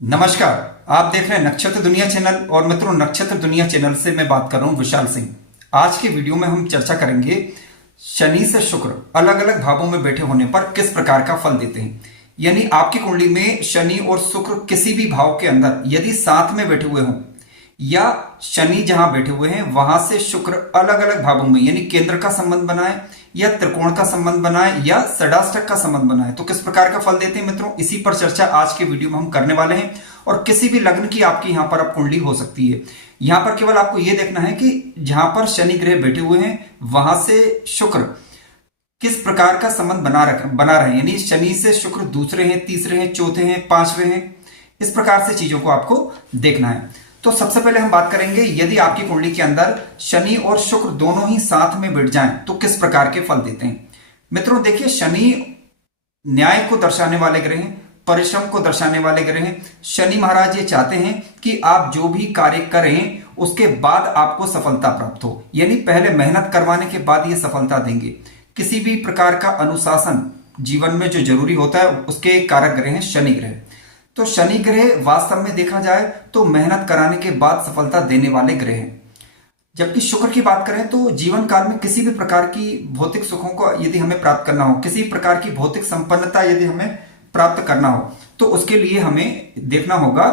नमस्कार। आप देख रहे हैं नक्षत्र दुनिया चैनल और मित्रों नक्षत्र दुनिया चैनल से मैं बात कर रहा हूं विशाल सिंह। आज के वीडियो में हम चर्चा करेंगे शनि से शुक्र अलग अलग भावों में बैठे होने पर किस प्रकार का फल देते हैं। यानी आपकी कुंडली में शनि और शुक्र किसी भी भाव के अंदर यदि साथ में बैठे हुए हों या शनि जहां बैठे हुए हैं वहां से शुक्र अलग अलग भावों में यानी केंद्र का संबंध बनाए या त्रिकोण का संबंध बनाए या षडाष्टक का संबंध बनाए तो किस प्रकार का फल देते हैं मित्रों, इसी पर चर्चा आज के वीडियो में हम करने वाले हैं। और किसी भी लग्न की आपकी यहां पर अब कुंडली हो सकती है। यहां पर केवल आपको यह देखना है कि जहां पर शनि ग्रह बैठे हुए हैं वहां से शुक्र किस प्रकार का संबंध बना रहे हैं। यानी शनि से शुक्र दूसरे हैं, तीसरे हैं, चौथे हैं, पांचवें हैं, इस प्रकार से चीजों को आपको देखना है। तो सबसे पहले हम बात करेंगे यदि आपकी कुंडली के अंदर शनि और शुक्र दोनों ही साथ में बैठ जाएं तो किस प्रकार के फल देते हैं। मित्रों देखिए, शनि न्याय को दर्शाने वाले ग्रह हैं, परिश्रम को दर्शाने वाले ग्रह हैं। शनि महाराज ये चाहते हैं कि आप जो भी कार्य करें उसके बाद आपको सफलता प्राप्त हो, यानी पहले मेहनत करवाने के बाद ये सफलता देंगे। किसी भी प्रकार का अनुशासन जीवन में जो जरूरी होता है उसके कारक ग्रह हैं शनि ग्रह। तो शनि ग्रह वास्तव में देखा जाए तो मेहनत कराने के बाद सफलता देने वाले ग्रह हैं। जबकि शुक्र की बात करें तो जीवन काल में किसी भी प्रकार की भौतिक सुखों को यदि हमें प्राप्त करना हो, किसी प्रकार की भौतिक संपन्नता यदि हमें प्राप्त करना हो तो उसके लिए हमें देखना होगा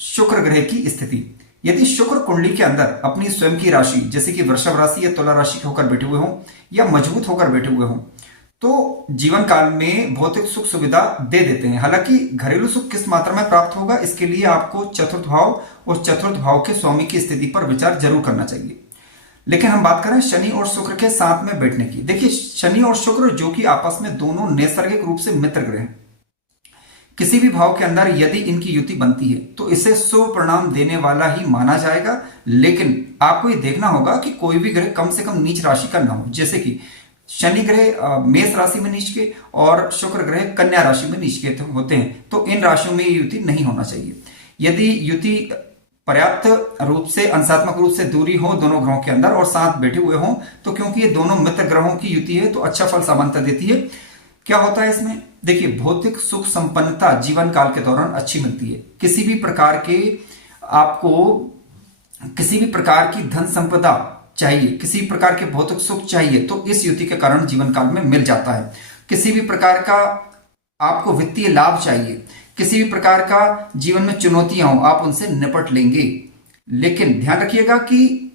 शुक्र ग्रह की स्थिति। यदि शुक्र कुंडली के अंदर अपनी स्वयं की राशि जैसे कि वृषभ राशि या तुला राशि के होकर बैठे हुए हों या मजबूत होकर बैठे हुए हों तो जीवन काल में भौतिक सुख सुविधा दे देते हैं। हालांकि घरेलू सुख किस मात्रा में प्राप्त होगा इसके लिए आपको चतुर्थ भाव और चतुर्थ भाव के स्वामी की स्थिति पर विचार जरूर करना चाहिए। लेकिन हम बात करें शनि और शुक्र के साथ में बैठने की। देखिए, शनि और शुक्र जो कि आपस में दोनों नैसर्गिक रूप से मित्र ग्रह हैं, किसी भी भाव के अंदर यदि इनकी युति बनती है तो इसे शुभ परिणाम देने वाला ही माना जाएगा। लेकिन आपको ये देखना होगा कि कोई भी ग्रह कम से कम नीच राशि का ना हो। जैसे कि शनि ग्रह मेष राशि में नीच के और शुक्र ग्रह कन्या राशि में नीच के होते हैं तो इन राशियों में युति नहीं होना चाहिए। यदि युति पर्याप्त रूप से अंशात्मक रूप से दूरी हो दोनों ग्रहों के अंदर और साथ बैठे हुए हों तो क्योंकि ये दोनों मित्र ग्रहों की युति है तो अच्छा फल सामान्यतः देती है। क्या होता है इसमें, देखिए, भौतिक सुख संपन्नता जीवन काल के दौरान अच्छी मिलती है। किसी भी प्रकार के आपको किसी भी प्रकार की धन संपदा चाहिए, किसी प्रकार के भौतिक सुख चाहिए तो इस युति के कारण जीवन काल में मिल जाता है। किसी भी प्रकार का आपको वित्तीय लाभ चाहिए, किसी भी प्रकार का जीवन में चुनौतियां हो आप उनसे निपट लेंगे। लेकिन ध्यान रखिएगा कि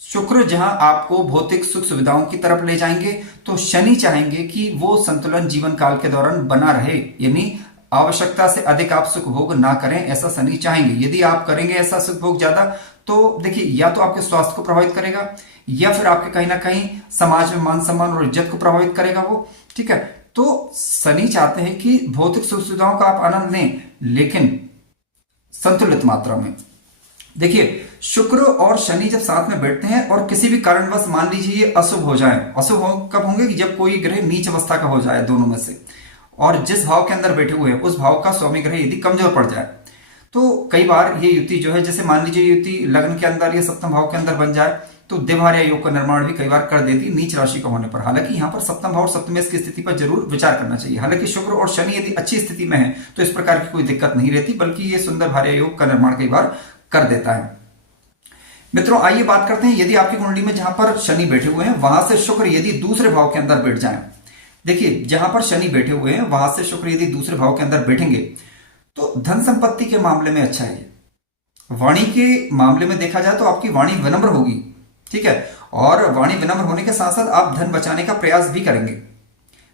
शुक्र जहां आपको भौतिक सुख सुविधाओं की तरफ ले जाएंगे तो शनि चाहेंगे कि वो संतुलन जीवन काल के दौरान बना रहे, यानी आवश्यकता से अधिक आप सुख भोग ना करें, ऐसा शनि चाहेंगे। यदि आप करेंगे ऐसा सुख भोग ज्यादा तो देखिए या तो आपके स्वास्थ्य को प्रभावित करेगा या फिर आपके कहीं ना कहीं समाज में मान सम्मान और इज्जत को प्रभावित करेगा वो, ठीक है। तो शनि चाहते हैं कि भौतिक सुख सुविधाओं का आप आनंद लें लेकिन संतुलित मात्रा में। देखिए, शुक्र और शनि जब साथ में बैठते हैं और किसी भी कारणवश मान लीजिए ये अशुभ हो जाए, कब होंगे कि जब कोई ग्रह नीच अवस्था का हो जाए दोनों में से, और जिस भाव के अंदर बैठे हुए हैं उस भाव का स्वामी ग्रह यदि कमजोर पड़ जाए तो कई बार ये युति जो है, जैसे मान लीजिए युति लग्न के अंदर या सप्तम भाव के अंदर बन जाए तो देवहार्य योग का निर्माण भी कई बार कर देती नीच राशि का होने पर। हालांकि यहाँ पर सप्तम भाव और सप्तमेश की स्थिति पर जरूर विचार करना चाहिए। हालांकि शुक्र और शनि यदि अच्छी स्थिति में है तो इस प्रकार की कोई दिक्कत नहीं रहती, बल्कि ये सुंदर भार्य योग का निर्माण कई बार कर देता है। मित्रों आइए बात करते हैं यदि आपकी कुंडली में जहां पर शनि बैठे हुए हैं वहां से शुक्र यदि दूसरे भाव के अंदर बैठ जाए। देखिए, जहां पर शनि बैठे हुए हैं वहां से शुक्र यदि दूसरे भाव के अंदर बैठेंगे तो धन संपत्ति के मामले में अच्छा है। वाणी के मामले में देखा जाए तो आपकी वाणी विनम्र होगी, ठीक है, और वाणी विनम्र होने के साथ साथ आप धन बचाने का प्रयास भी करेंगे।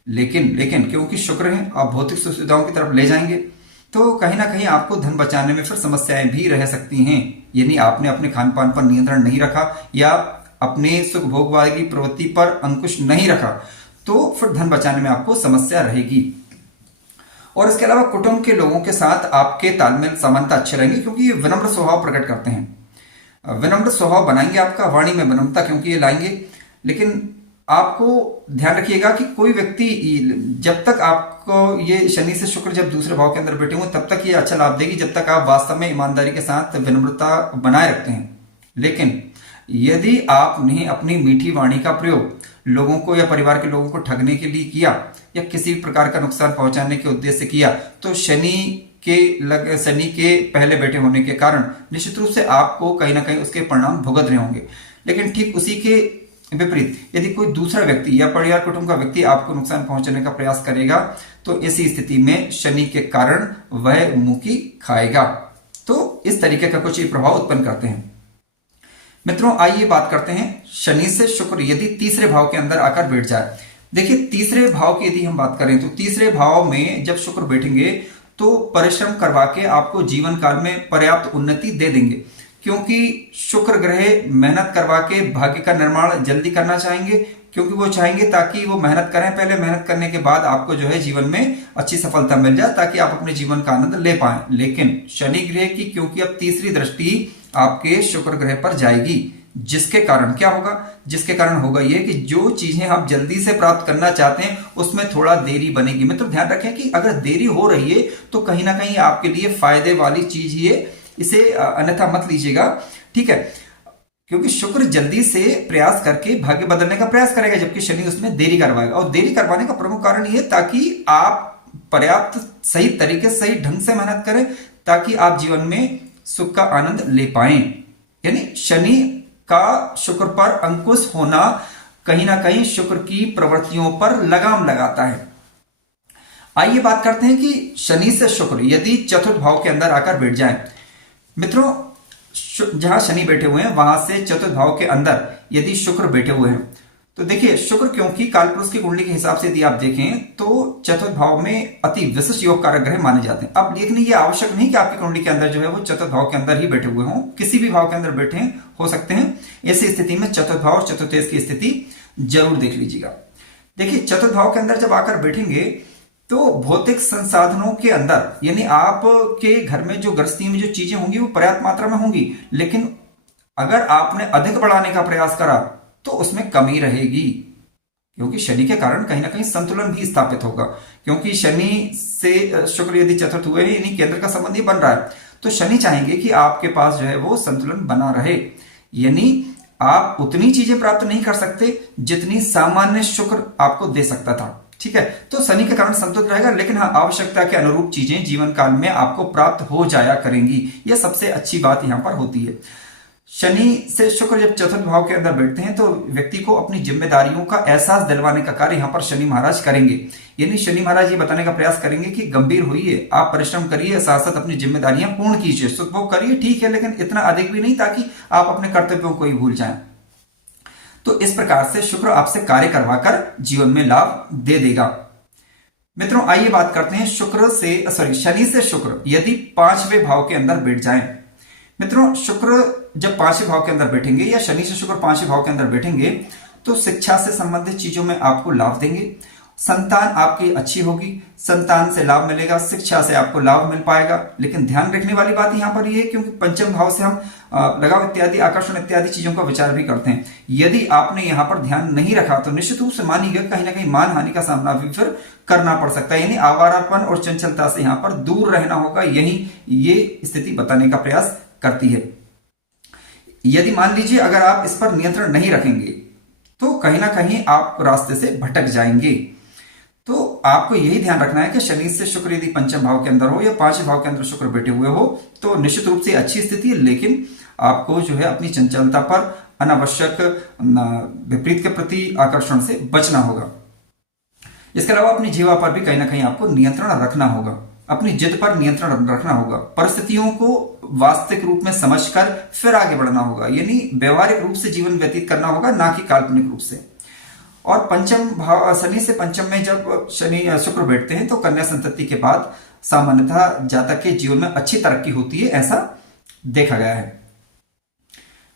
लेकिन क्योंकि शुक्र है आप भौतिक सुविधाओं की तरफ ले जाएंगे तो कहीं ना कहीं आपको धन बचाने में फिर समस्याएं भी रह सकती हैं। यानी आपने अपने खान पान पर नियंत्रण नहीं रखा या अपने सुख भोग वाली प्रवृत्ति पर अंकुश नहीं रखा तो फिर धन बचाने में आपको समस्या रहेगी। और इसके अलावा कुटुंब के लोगों के साथ आपके तालमेल समानता अच्छे रहेंगे क्योंकि ये विनम्र स्वभाव प्रकट करते हैं। विनम्र स्वभाव बनाएंगे आपका, वाणी में विनम्रता क्योंकि ये लाएंगे। लेकिन आपको ध्यान रखिएगा कि कोई व्यक्ति जब तक आपको ये शनि से शुक्र जब दूसरे भाव के अंदर बैठे हुए तब तक ये अच्छा लाभ देगी जब तक आप वास्तव में ईमानदारी के साथ विनम्रता बनाए रखते हैं। लेकिन यदि आपने अपनी मीठी वाणी का प्रयोग लोगों को या परिवार के लोगों को ठगने के लिए किया या किसी भी प्रकार का नुकसान पहुंचाने के उद्देश्य से किया तो शनि शनि के पहले बैठे होने के कारण निश्चित रूप से आपको कहीं ना कहीं उसके परिणाम भुगत रहे होंगे। लेकिन ठीक उसी के विपरीत यदि कोई दूसरा व्यक्ति या परिवार कुटुंब का व्यक्ति आपको नुकसान पहुंचाने का प्रयास करेगा तो ऐसी स्थिति में शनि के कारण वह मुंह की खाएगा। तो इस तरीके का कुछ प्रभाव उत्पन्न करते हैं। मित्रों, आइए बात करते हैं शनि से शुक्र यदि तीसरे भाव के अंदर आकर बैठ जाए। देखिए, तीसरे भाव की यदि हम बात करें तो तीसरे भाव में जब शुक्र बैठेंगे तो परिश्रम करवा के आपको जीवन काल में पर्याप्त उन्नति दे देंगे, क्योंकि शुक्र ग्रह मेहनत करवा के भाग्य का निर्माण जल्दी करना चाहेंगे, क्योंकि वो चाहेंगे ताकि वो मेहनत करें, पहले मेहनत करने के बाद आपको जो है जीवन में अच्छी सफलता मिल जाए ताकि आप अपने जीवन का आनंद ले पाएं। लेकिन शनि ग्रह की क्योंकि अब तीसरी दृष्टि आपके शुक्र ग्रह पर जाएगी, जिसके कारण क्या होगा, जिसके कारण होगा ये कि जो चीजें आप जल्दी से प्राप्त करना चाहते हैं उसमें थोड़ा देरी बनेगी। मतलब ध्यान रखें कि अगर देरी हो रही है तो कहीं ना कहीं आपके लिए फायदे वाली चीज ही है, इसे अन्यथा मत लीजिएगा, ठीक है। क्योंकि शुक्र जल्दी से प्रयास करके भाग्य बदलने का प्रयास करेगा, जबकि शनि उसमें देरी करवाएगा। और देरी करवाने का प्रमुख कारण ये ताकि आप पर्याप्त सही तरीके से, सही ढंग से मेहनत करें ताकि आप जीवन में सुख का आनंद ले पाएं। यानी शनि का शुक्र पर अंकुश होना कहीं ना कहीं शुक्र की प्रवृत्तियों पर लगाम लगाता है। आइए बात करते हैं कि शनि से शुक्र यदि चतुर्थ भाव के अंदर आकर बैठ जाएं। मित्रों, जहां शनि बैठे हुए हैं वहां से चतुर्थ भाव के अंदर यदि शुक्र बैठे हुए हैं तो देखिए, शुक्र क्योंकि कालपुरुष की कुंडली के हिसाब से यदि आप देखें तो चतुर्थ भाव में अति विशिष्ट योग कारक ग्रह माने जाते हैं। अब देखने ये आवश्यक नहीं कि आपकी कुंडली के अंदर जो है वो चतुर्थ भाव के अंदर ही बैठे हुए हों, किसी भी भाव के अंदर बैठे हो सकते हैं। ऐसी स्थिति में चतुर्थ भाव और चतुर्थेश की स्थिति जरूर देख लीजिएगा। देखिए, चतुर्थ भाव के अंदर जब आकर बैठेंगे तो भौतिक संसाधनों के अंदर, यानी आपके घर में जो गृहस्थी में जो चीजें होंगी वो पर्याप्त मात्रा में होंगी, लेकिन अगर आपने अधिक बढ़ाने का प्रयास करा तो उसमें कमी रहेगी, क्योंकि शनि के कारण कहीं ना कहीं संतुलन भी स्थापित होगा। क्योंकि शनि से शुक्र यदि चतुर्थ हुए हैं, यानी केंद्र का संबंध ही बन रहा है, तो शनि चाहेंगे कि आपके पास जो है वो संतुलन बना रहे। यानी आप उतनी चीजें प्राप्त नहीं कर सकते जितनी सामान्य शुक्र आपको दे सकता था, ठीक है। तो शनि के कारण संतुलित रहेगा, लेकिन हाँ, आवश्यकता के अनुरूप चीजें जीवन काल में आपको प्राप्त हो जाया करेंगी। यह सबसे अच्छी बात यहां पर होती है। शनि से शुक्र जब चतुर्थ भाव के अंदर बैठते हैं तो व्यक्ति को अपनी जिम्मेदारियों का एहसास दिलवाने का कार्य यहां पर शनि महाराज करेंगे। यानी शनि महाराज ये बताने का प्रयास करेंगे कि गंभीर होइए, आप परिश्रम करिए, साथ साथ अपनी जिम्मेदारियां पूर्ण कीजिए, सुखभोग करिए, ठीक है, लेकिन इतना अधिक भी नहीं ताकि आप अपने कर्तव्यों को ही भूल जाएं। तो इस प्रकार से शुक्र आपसे कार्य करवाकर जीवन में लाभ दे देगा। मित्रों, आइए बात करते हैं शनि से शुक्र यदि पांचवें भाव के अंदर बैठ जाएं। मित्रों, शुक्र जब पांचवें भाव के अंदर बैठेंगे या शनि से शुक्र पांचवें भाव के अंदर बैठेंगे तो शिक्षा से संबंधित चीजों में आपको लाभ देंगे, संतान आपकी अच्छी होगी, संतान से लाभ मिलेगा, शिक्षा से आपको लाभ मिल पाएगा। लेकिन ध्यान रखने वाली बात यहां पर यह है, क्योंकि पंचम भाव से हम लगाव इत्यादि, आकर्षण इत्यादि चीजों का विचार भी करते हैं। यदि आपने यहां पर ध्यान नहीं रखा तो निश्चित रूप से मानिएगा कहीं ना कहीं मान हानि का सामना भी फिर करना पड़ सकता है। यानी आवारापन और चंचलता से यहां पर दूर रहना होगा, यही ये स्थिति बताने का प्रयास करती है। यदि मान लीजिए अगर आप इस पर नियंत्रण नहीं रखेंगे तो कहीं ना कहीं आप रास्ते से भटक जाएंगे। तो आपको यही ध्यान रखना है कि शनि से शुक्र यदि पंचम भाव के अंदर हो या पांचवें भाव के अंदर शुक्र बैठे हुए हो तो निश्चित रूप से अच्छी स्थिति है, लेकिन आपको जो है अपनी चंचलता पर, अनावश्यक विपरीत के प्रति आकर्षण से बचना होगा। इसके अलावा अपनी जीवा पर भी कहीं ना कहीं आपको नियंत्रण रखना होगा, अपनी जिद पर नियंत्रण रखना होगा, परिस्थितियों को वास्तविक रूप में समझकर फिर आगे बढ़ना होगा। यानी व्यवहारिक रूप से जीवन व्यतीत करना होगा, ना कि काल्पनिक रूप से। और पंचम भाव शनि से पंचम में जब शनि शुक्र बैठते हैं तो कन्या संतति के बाद सामान्यतः जातक के जीवन में अच्छी तरक्की होती है, ऐसा देखा गया है।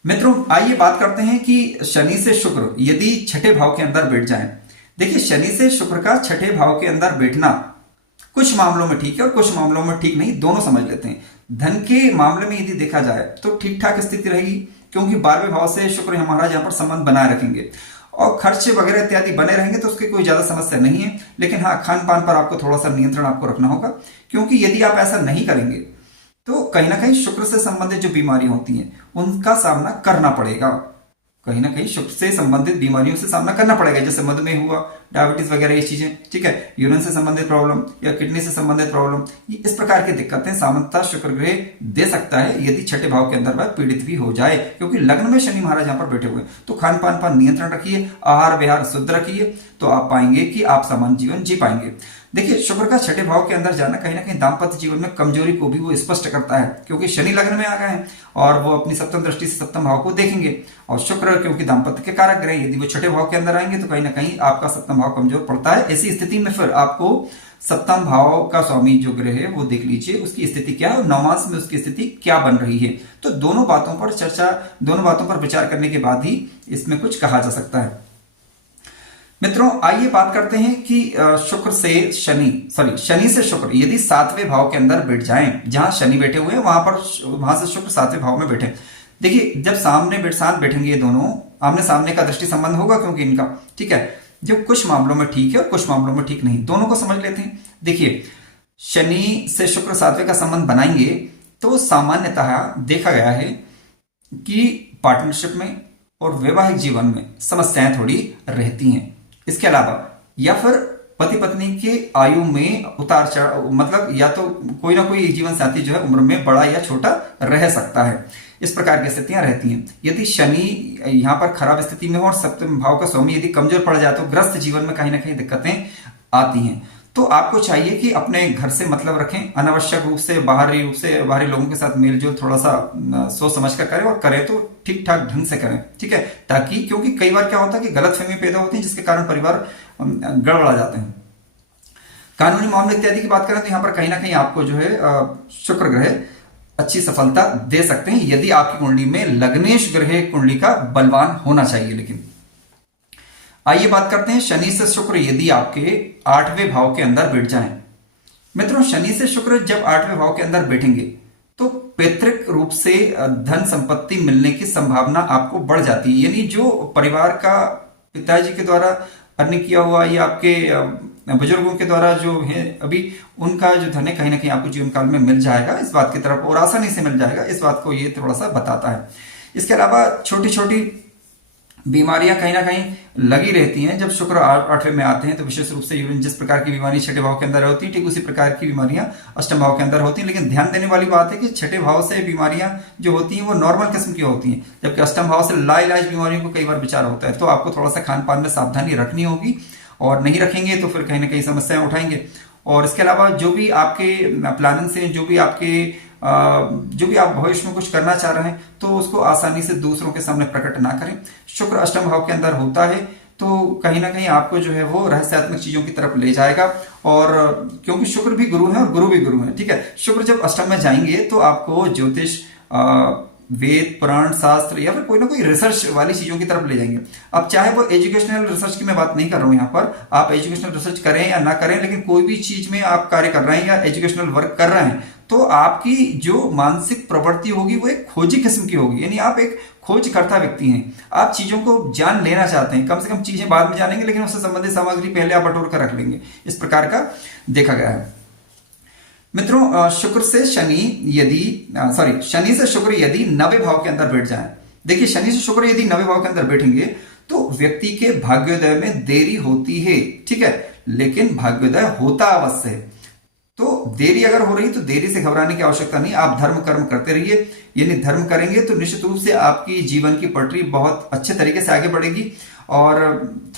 मित्रों, आइए बात करते हैं कि शनि से शुक्र यदि छठे भाव के अंदर बैठ जाएं। देखिए, शनि से शुक्र का छठे भाव के अंदर बैठना कुछ मामलों में ठीक है और कुछ मामलों में ठीक नहीं, दोनों समझ लेते हैं। धन के मामले में यदि देखा जाए तो ठीक ठाक स्थिति रहेगी, क्योंकि 12वें भाव से शुक्र महाराज यहां पर संबंध बनाए रखेंगे और खर्च वगैरह इत्यादि बने रहेंगे, तो उसकी कोई ज्यादा समस्या नहीं है। लेकिन हाँ, खान पान पर आपको थोड़ा सा नियंत्रण आपको रखना होगा, क्योंकि यदि आप ऐसा नहीं करेंगे तो कहीं ना कहीं शुक्र से संबंधित जो बीमारियां होती हैं उनका सामना करना पड़ेगा। कहीं ना कहीं शुक्र से संबंधित बीमारियों से सामना करना पड़ेगा, जैसे मधुमेह हुआ, डायबिटीज वगैरह ये चीजें, ठीक है, यूरिन से संबंधित प्रॉब्लम या किडनी से संबंधित प्रॉब्लम, ये इस प्रकार की दिक्कतें सामान्यतः शुक्र ग्रह दे सकता है यदि छठे भाव के अंदर वह पीड़ित भी हो जाए, क्योंकि लग्न में शनि महाराज यहाँ पर बैठे हुए। तो खान पान पर नियंत्रण रखिए, आहार विहार शुद्ध रखिए, तो आप पाएंगे कि आप सामान्य जीवन जी पाएंगे। देखिए, शुक्र का छठे भाव के अंदर जाना कहीं ना कहीं दाम्पत्य जीवन में कमजोरी को भी वो स्पष्ट करता है, क्योंकि शनि लग्न में आ गए हैं और वो अपनी सप्तम दृष्टि से सप्तम भाव को देखेंगे। और शुक्र क्योंकि दाम्पत्य के कारक ग्रह, यदि वो छठे भाव के अंदर आएंगे तो कहीं ना कहीं आपका सप्तम भाव कमजोर पड़ता है। ऐसी स्थिति में फिर आपको सप्तम भाव का स्वामी जो ग्रह है वो देख लीजिए, उसकी स्थिति क्या है और नवमांश में उसकी स्थिति क्या बन रही है। तो दोनों बातों पर चर्चा, दोनों बातों पर विचार करने के बाद ही इसमें कुछ कहा जा सकता है। मित्रों, आइए बात करते हैं कि शुक्र से शनि से शुक्र यदि सातवें भाव के अंदर बैठ जाएं, जहां शनि बैठे हुए हैं वहां से शुक्र सातवें भाव में बैठे। देखिए, जब साथ बैठेंगे ये दोनों, आमने सामने का दृष्टि संबंध होगा क्योंकि इनका, ठीक है, जो कुछ मामलों में ठीक है और कुछ मामलों में ठीक नहीं, दोनों को समझ लेते हैं। देखिए, शनि से शुक्र सातवें का संबंध बनाएंगे तो सामान्यतः देखा गया है कि पार्टनरशिप में और वैवाहिक जीवन में समस्याएं थोड़ी रहती हैं। इसके अलावा या फिर पति पत्नी के आयु में उतार चढ़ाव, मतलब या तो कोई ना कोई जीवन साथी जो है उम्र में बड़ा या छोटा रह सकता है, इस प्रकार की स्थितियां रहती हैं। यदि शनि यहाँ पर खराब स्थिति में हो और सप्तम भाव का स्वामी यदि कमजोर पड़ जाए तो ग्रस्त जीवन में कहीं ना कहीं दिक्कतें आती हैं। तो आपको चाहिए कि अपने घर से मतलब रखें, अनावश्यक रूप से बाहरी लोगों के साथ मेलजोल थोड़ा सा सोच समझ कर करें, और करें तो ठीक ठाक ढंग से करें, ठीक है, ताकि, क्योंकि कई बार क्या होता है कि गलतफहमी पैदा होती है जिसके कारण परिवार गड़बड़ा जाते हैं। कानूनी मामले इत्यादि की बात करें तो यहाँ पर कहीं ना कहीं आपको जो है शुक्र ग्रह अच्छी सफलता दे सकते हैं, यदि आपकी कुंडली में लग्नेश ग्रह कुंडली का बलवान होना चाहिए। लेकिन आइए बात करते हैं शनि से शुक्र यदि आपके आठवें भाव के अंदर बैठ जाएं। मित्रों, शनि से शुक्र जब आठवें भाव के अंदर बैठेंगे तो पैतृक रूप से धन संपत्ति मिलने की संभावना आपको बढ़ जाती है। यानी जो परिवार का पिताजी के द्वारा अर्न किया हुआ या आपके बुजुर्गों के द्वारा जो है अभी उनका जो धन है कहीं ना कहीं आपको जीवन काल में मिल जाएगा, इस बात की तरफ, और आसानी से मिल जाएगा, इस बात को ये थोड़ा सा बताता है। इसके अलावा छोटी छोटी बीमारियां कहीं ना कहीं लगी रहती हैं। जब शुक्र आठवें में आते हैं तो विशेष रूप से यूरिन, जिस प्रकार की बीमारी छठे भाव के अंदर होती है ठीक उसी प्रकार की बीमारियां अष्टम भाव के अंदर होती हैं। लेकिन ध्यान देने वाली बात है कि छठे भाव से बीमारियां जो होती हैं वो नॉर्मल किस्म की होती हैं, जबकि अष्टम भाव से लाइलाज बीमारियों को कई बार विचार होता है। तो आपको थोड़ा सा खान पान में सावधानी रखनी होगी, और नहीं रखेंगे तो फिर कहीं ना कहीं समस्याएं उठाएंगे। और इसके अलावा जो भी आपके प्लानिंग से, जो भी आप भविष्य में कुछ करना चाह रहे हैं तो उसको आसानी से दूसरों के सामने प्रकट ना करें। शुक्र अष्टम भाव के अंदर होता है तो कहीं ना कहीं आपको जो है वो रहस्यात्मक चीजों की तरफ ले जाएगा, और क्योंकि शुक्र भी गुरु है और गुरु भी गुरु है, ठीक है। शुक्र जब अष्टम में जाएंगे तो आपको ज्योतिष, वेद, पुराण, शास्त्र या फिर कोई ना कोई रिसर्च वाली चीजों की तरफ ले जाएंगे। अब चाहे वो एजुकेशनल रिसर्च की मैं बात नहीं कर रहा हूं यहाँ पर, आप एजुकेशनल रिसर्च करें या ना करें, लेकिन कोई भी चीज में आप कार्य कर रहे हैं या एजुकेशनल वर्क कर रहे हैं तो आपकी जो मानसिक प्रवृत्ति होगी वो एक खोजी किस्म की होगी। यानी आप एक खोजकर्ता व्यक्ति हैं, आप चीजों को जान लेना चाहते हैं, कम से कम चीजें बाद में जानेंगे लेकिन उससे संबंधित सामग्री पहले आप बटोर कर रख लेंगे, इस प्रकार का देखा गया है। मित्रों, शनि से शुक्र यदि नवे भाव के अंदर बैठ जाए, देखिए शनि से शुक्र यदि नवे भाव के अंदर बैठेंगे तो व्यक्ति के भाग्योदय में देरी होती है, ठीक है, लेकिन भाग्योदय होता अवश्य है। तो देरी अगर हो रही तो देरी से घबराने की आवश्यकता नहीं, आप धर्म कर्म करते रहिए। यानी धर्म करेंगे तो निश्चित रूप से आपकी जीवन की पटरी बहुत अच्छे तरीके से आगे बढ़ेगी, और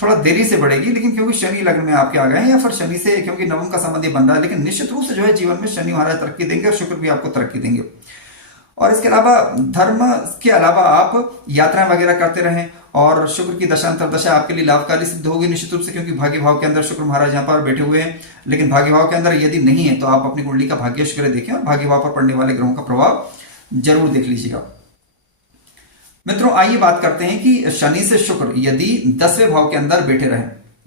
थोड़ा देरी से बढ़ेगी, लेकिन क्योंकि शनि लग्न में आपके आ गए हैं या फिर शनि से क्योंकि नवम का संबंधी बन रहा है, लेकिन निश्चित रूप से जो है जीवन में शनि महाराज तरक्की देंगे और शुक्र भी आपको तरक्की देंगे। और इसके अलावा धर्म के अलावा आप यात्रा वगैरह करते रहें, और शुक्र की दशांतर दशा आपके लिए लाभकारी सिद्ध होगी निश्चित रूप से, क्योंकि भाग्य भाव के अंदर शुक्र महाराज यहाँ पर बैठे हुए हैं। लेकिन भाग्य भाव के अंदर यदि नहीं है तो आप अपनी कुंडली का भाग्येश ग्रह देखें और भाग्य भाव पर पड़ने वाले ग्रहों का प्रभाव जरूर देख लीजिएगा। मित्रों, आइए बात करते हैं कि शनि से शुक्र यदि 10वें भाव के अंदर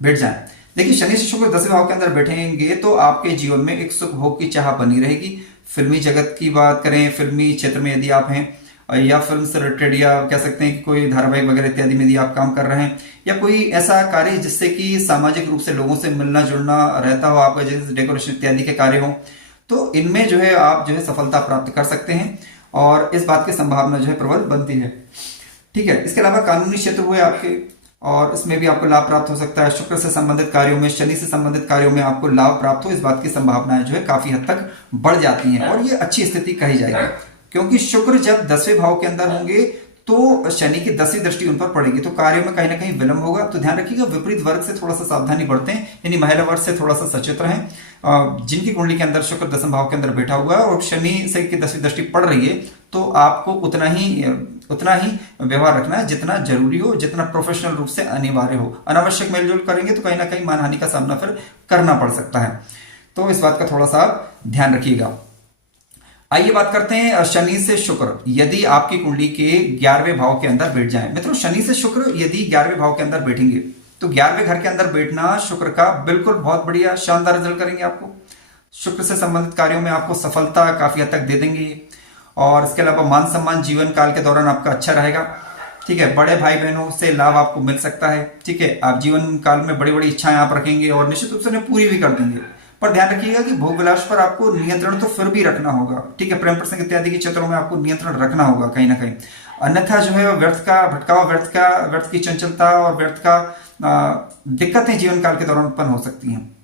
बैठ जाएं। देखिए शनि से शुक्र 10वें भाव के अंदर बैठेंगे तो आपके जीवन में एक सुख भोग की चाह बनी रहेगी। फिल्मी जगत की बात करें, फिल्मी क्षेत्र में यदि आप हैं, या फिल्म से रिलेटेड, या कह सकते हैं कि कोई धारावाहिक वगैरह इत्यादि में यदि आप काम कर रहे हैं, या कोई ऐसा कार्य जिससे कि सामाजिक रूप से लोगों से मिलना जुलना रहता हो आपका, जैसे डेकोरेशन इत्यादि के कार्य हो, तो इनमें जो है आप जो है सफलता प्राप्त कर सकते हैं, और इस बात की संभावना जो है प्रबल बनती है, ठीक है। इसके अलावा कानूनी क्षेत्र हुए आपके, और इसमें भी आपको लाभ प्राप्त हो सकता है। शुक्र से संबंधित कार्यों में, शनि से संबंधित कार्यों में आपको लाभ प्राप्त हो, इस बात की संभावनाएं जो है काफी हद तक बढ़ जाती हैं और ये अच्छी स्थिति कही जाएगी। क्योंकि शुक्र जब 10वें भाव के अंदर होंगे तो शनि की 10वीं दृष्टि उन पर पड़ेगी, तो कार्यों में कहीं ना कहीं विलंब होगा। तो ध्यान रखिएगा, विपरीत वर्ग से थोड़ा सा सावधानी बरतें, यानी महिला वर्ग से थोड़ा सा सचेत रहें। जिनकी कुंडली के अंदर शुक्र 10वें भाव के अंदर बैठा हुआ है और शनि से की 10वीं दृष्टि पड़ रही है, तो आपको उतना ही व्यवहार रखना है जितना जरूरी हो, जितना प्रोफेशनल रूप से अनिवार्य हो। अनावश्यक मेलजोल करेंगे तो कहीं ना कहीं मानहानि का सामना फिर करना पड़ सकता है। तो इस बात का थोड़ा सा आप ध्यान रखिएगा। आइए बात करते हैं शनि से शुक्र यदि आपकी कुंडली के 11वें भाव के अंदर बैठ जाए। मित्रों, शनि से शुक्र यदि 11वें भाव के अंदर बैठेंगे तो 11वें घर के अंदर बैठना शुक्र का बिल्कुल बहुत बढ़िया शानदार रिजल्ट करेंगे। आपको शुक्र से संबंधित कार्यों में आपको सफलता काफी हद तक दे देंगे और इसके अलावा मान सम्मान जीवन काल के दौरान आपका अच्छा रहेगा। ठीक है, बड़े भाई बहनों से लाभ आपको मिल सकता है। ठीक है, आप जीवन काल में बड़ी बड़ी इच्छाएं आप रखेंगे और निश्चित रूप से उन्हें पूरी भी कर देंगे। पर ध्यान रखिएगा कि भोग विलास पर आपको नियंत्रण तो फिर भी रखना होगा। ठीक है, प्रेम प्रसंग इत्यादि के क्षेत्रों में आपको नियंत्रण रखना होगा कहीं ना कहीं, अन्यथा जो है व्यर्थ का भटकाव, व्यर्थ की चंचलता और व्यर्थ का दिक्कतें जीवन काल के दौरान उत्पन्न हो सकती हैं।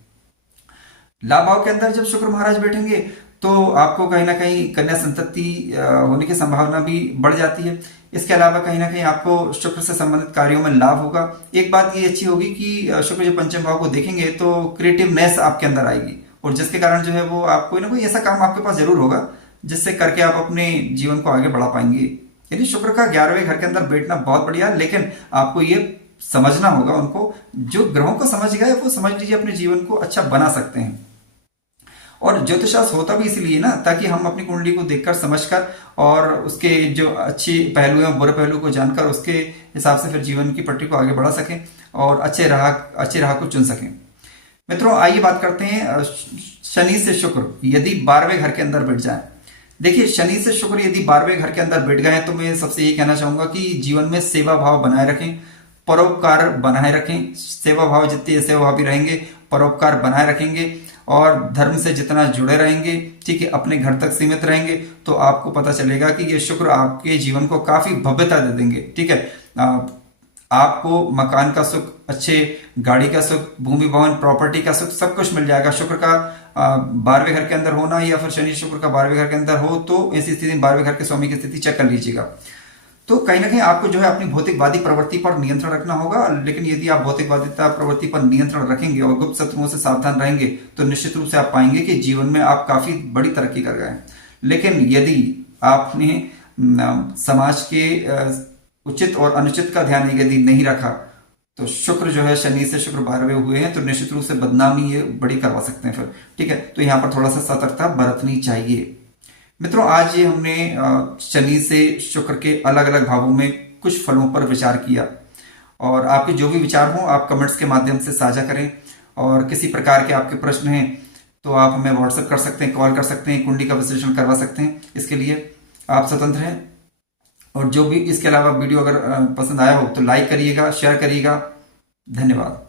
लाभ भाव के अंदर जब शुक्र महाराज बैठेंगे तो आपको कहीं ना कहीं कन्या संतति होने की संभावना भी बढ़ जाती है। इसके अलावा कहीं ना कहीं आपको शुक्र से संबंधित कार्यों में लाभ होगा। एक बात ये अच्छी होगी कि शुक्र जब पंचम भाव को देखेंगे तो क्रिएटिवनेस आपके अंदर आएगी और जिसके कारण जो है वो आप कोई ना कोई ऐसा काम आपके पास जरूर होगा जिससे करके आप अपने जीवन को आगे बढ़ा पाएंगे। यानी शुक्र का 11वें घर के अंदर बैठना बहुत बढ़िया, लेकिन आपको ये समझना होगा उनको, जो ग्रहों को समझ गए वो समझ लीजिए अपने जीवन को अच्छा बना सकते हैं। और ज्योतिषशास्त्र होता भी इसलिए ना, ताकि हम अपनी कुंडली को देखकर समझकर और उसके जो अच्छे पहलू हैं बुरे पहलू को जानकर उसके हिसाब से फिर जीवन की पटरी को आगे बढ़ा सकें और अच्छे राह को चुन सकें। मित्रों, आइए बात करते हैं शनि से शुक्र यदि 12वें घर के अंदर बैठ जाए। देखिए, शनि से शुक्र यदि 12वें घर के अंदर बैठ गए तो मैं सबसे ये कहना चाहूंगा कि जीवन में सेवा भाव बनाए रखें, परोपकार बनाए रखें। सेवा भाव जितने सेवा भावी रहेंगे, परोपकार बनाए रखेंगे और धर्म से जितना जुड़े रहेंगे, ठीक है, अपने घर तक सीमित रहेंगे, तो आपको पता चलेगा कि ये शुक्र आपके जीवन को काफी भव्यता दे देंगे। ठीक है, आपको मकान का सुख, अच्छे गाड़ी का सुख, भूमि भवन प्रॉपर्टी का सुख, सब कुछ मिल जाएगा। शुक्र का 12वें घर के अंदर होना या फिर शनि शुक्र का 12वें घर के अंदर हो तो ऐसी स्थिति में 12वें घर के स्वामी की स्थिति चेक कर लीजिएगा। तो कहीं ना कहीं आपको जो है अपनी भौतिकवादी प्रवृत्ति पर नियंत्रण रखना होगा, लेकिन यदि आप भौतिकवादिता प्रवृत्ति पर नियंत्रण रखेंगे और गुप्त शत्रुओं से सावधान रहेंगे तो निश्चित रूप से आप पाएंगे कि जीवन में आप काफी बड़ी तरक्की कर गए। लेकिन यदि आपने समाज के उचित और अनुचित का ध्यान यदि नहीं रखा तो शुक्र जो है, शनि से शुक्र 12वें हुए हैं तो निश्चित रूप से बदनामी ये बड़ी करवा सकते हैं फिर। ठीक है, तो यहाँ पर थोड़ा सा सतर्कता बरतनी चाहिए। मित्रों, आज ये हमने शनि से शुक्र के अलग अलग भावों में कुछ फलों पर विचार किया और आपके जो भी विचार हों आप कमेंट्स के माध्यम से साझा करें और किसी प्रकार के आपके प्रश्न हैं तो आप हमें व्हाट्सएप कर सकते हैं, कॉल कर सकते हैं, कुंडली का विश्लेषण करवा सकते हैं। इसके लिए आप स्वतंत्र हैं। और जो भी इसके अलावा वीडियो अगर पसंद आया हो तो लाइक करिएगा, शेयर करिएगा। धन्यवाद।